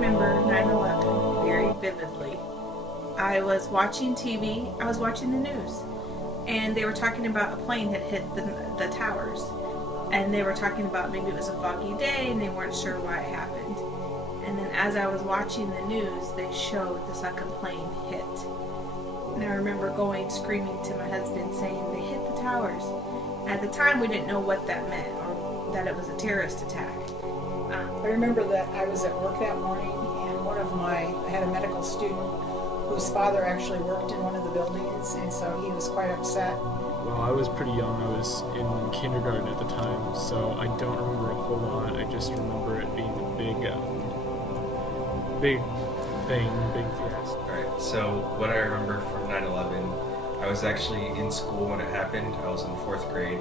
remember 9/11 very vividly. I was watching TV, I was watching the news, and they were talking about a plane had hit the towers. And they were talking about maybe it was a foggy day and they weren't sure why it happened. And then as I was watching the news, they showed the second plane hit. And I remember going screaming to my husband saying, they hit the towers. At the time we didn't know what that meant or that it was a terrorist attack. I remember that I was at work that morning and I had a medical student whose father actually worked in one of the buildings, and so he was quite upset. Well, I was pretty young. I was in kindergarten at the time, so I don't remember a whole lot. I just remember it being a big thing, big fiasco. Alright, so what I remember from 9/11, I was actually in school when it happened. I was in 4th grade,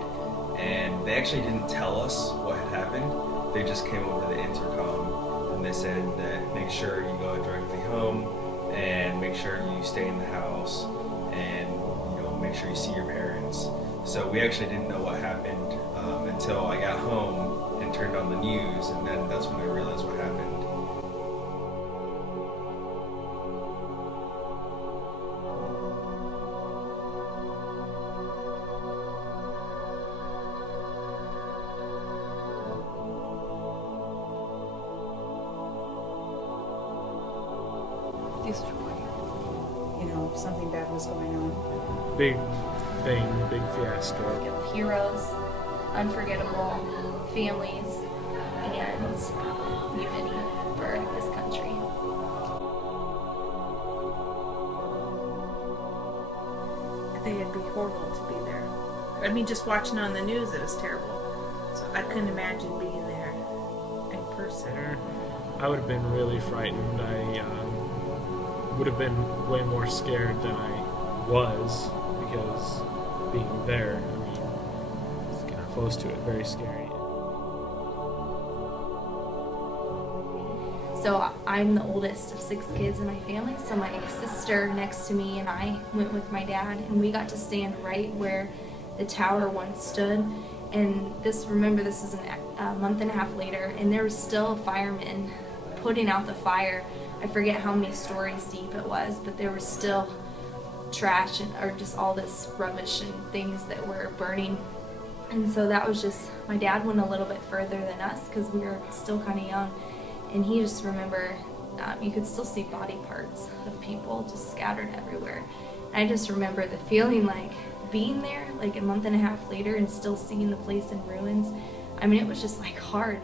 and they actually didn't tell us what had happened. They just came over the intercom, and they said that make sure you go directly home, and make sure you stay in the house, and make sure you see your parents. So we actually didn't know what happened until I got home and turned on the news, and then that's when I realized what happened. Something bad was going on. Big thing, big fiasco. Heroes, unforgettable families, and unity for this country. I think it'd be horrible to be there. I mean, just watching on the news, it was terrible. So I couldn't imagine being there in person. I would have been really frightened. I would have been way more scared than I was, because being there, I mean, it's kind of close to it, very scary. So I'm the oldest of 6 kids in my family, so my sister next to me and I went with my dad, and we got to stand right where the tower once stood. And remember this is a month and a half later, and there was still firemen putting out the fire. I forget how many stories deep it was, but there was still trash or just all this rubbish and things that were burning. And so that was just, my dad went a little bit further than us because we were still kind of young, and he just remember you could still see body parts of people just scattered everywhere. And I just remember the feeling like being there like a month and a half later and still seeing the place in ruins. I mean, it was just like hard.